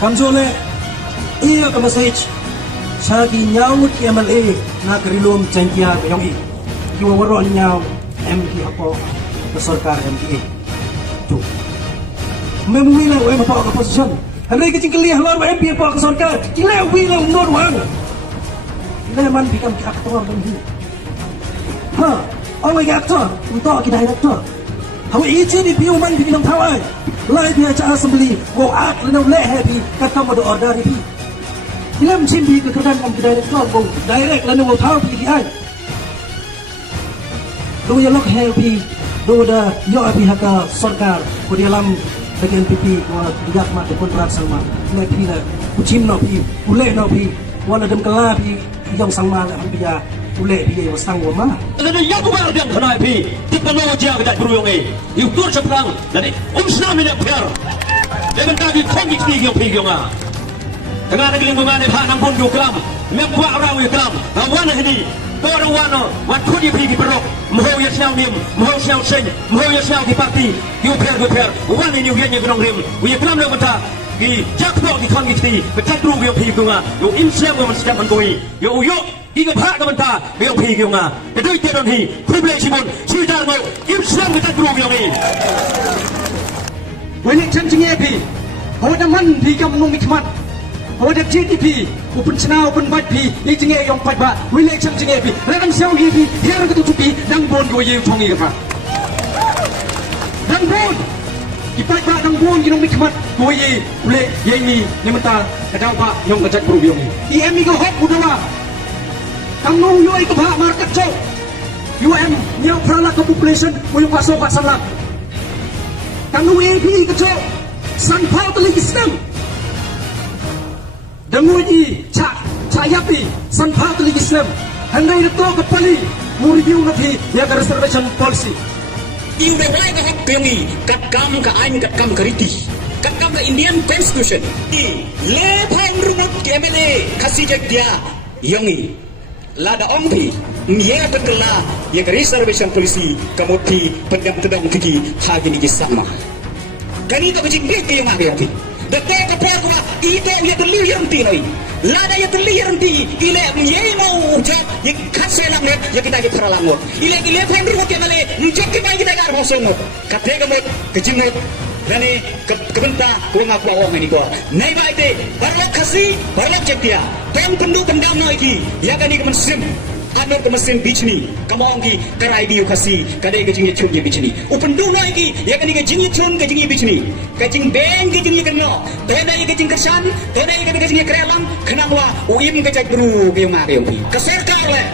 Kamsole iya ka message sa ginyawut ki MLA na karilom Jaintia bayong i kiwawaro ninyaw MP ako sa Sorkar MPA tu memang lah orang apa posisi hari kita cingkeli halal MP apa ke Sorkar cingkeli wila undur wang cingkeli man bikam ki aktor bandi ha awak ki aktor untuk kita aktor hawa ichi ni piu man bikin thawai lai dia cha assembly wo at leno le happy kata mo do order pi ilam chimbi ke kedan kam direct ko direct leno wo thau pi ai do ya lok happy do da yo api haka Sorkar ko di alam bagian pipi ko diak ma de kontrak sama le pi la uchim no pi ule no pi wala dem kala pi yong sangma la ambia ule pi yo sang wo ma leno ya ko ba dem khana pi teknologi yang dak bru yong e yu tur seprang dan umsna min per dengan tadi kongi tigyo pigyo nga dengan negeri mengane pak nang pun dukram membuat orang ikram wana ini orang wana wan kudi pigi perok mau ya siau nim mau siau sen mau ya siau di parti yu per wan ini yu nya gnong rim wi ikram le bata gi jakpo di kongi ti betat bru yo pigyo nga yo imsiam mo mesti mengoi yo iga pak ka banta yo pigyo nga kedoi teron hi privilege mon sidar mo imsiam betat bru yo ni Wani cancing epi, hawa man pi kam nung mitmat, hawa dak GDP, open china open bat pi, ni cing e yong pat ba, wani cancing epi, rakam siang epi, hiar ka tutupi, dang bon go ye thong e ka, dang bon, ipat ba dang bon ginung mitmat, go ye, ule ye ni mata, kadang ba yong kajak buru yong ni, emi go hop udawa, kam nung yo ka ba market chok, niau Phlak ka population, mo yung pasok at salak. Kanu AP kecok sanpau telik Islam denguji cayapi sanpau telik Islam handai itu kepali mau review nanti ya ke reservation policy iu dah mulai ke hak kami kat kam keriti kat kam ke Indian Constitution di lepan rumah KMLA kasih jak dia yongi lada ongpi dia berkela ya ke reservation policy kemudian pendam tedang kiki hagi ni sama kani to kecing bek yang ada yati dete ke perwa itu ya terliu yang tinoi lada ya terliu yang ti ile ye mau jak ya kaselang net ya kita ke peralangor ile pendu ke male njok ke mai kita gar hosongot kate ke mot kecing net dani kebenta ko ngak bawang ini ko nai bai te barok kasi barok cek dia tem pendu pendam noi ki ya kani ke mesin anor ke mesin bichni kamongki karai diu kasi kadai ke jingye chun je bichni upendu noi ki ya kani ke jingye chun ke jingye bichni ke jing beng ke jingye kenno todai ke jing kersan todai ke jingye krelang kenangwa uim ke cek bru ke ma ke ke Sorkar le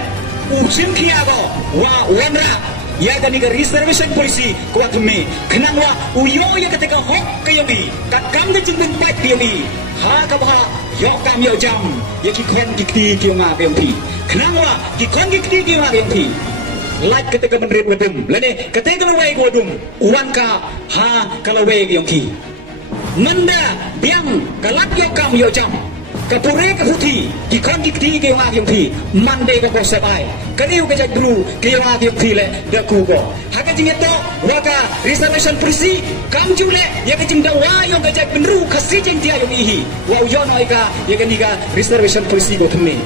usim kia go wa wanra ya kani ke reservation policy ko atme kenangwa uyo ya ketika hok ke yobi kat kam ke jing pat ke yobi ha ka ba yo kam yo jam ya ki kon dikti ke ma ke yobi kenangwa ki kon dikti ke ma ke yobi like ketika menerima wadum lene ketika lawai wadum uwanka ha kalawai yobi manda biang kalap yo kam yo jam kapure ka huti ki kon dikti ke ma ke yobi mande ka ko sebai kaniu ke jak dulu ke yo ma ke yobi le da ku ko haga jingeto waka reservation polisi kam jule ya ke jing da wa yo ke jak benru kasi jing dia yo ihi wa yo no ika ya ke niga reservation polisi go thme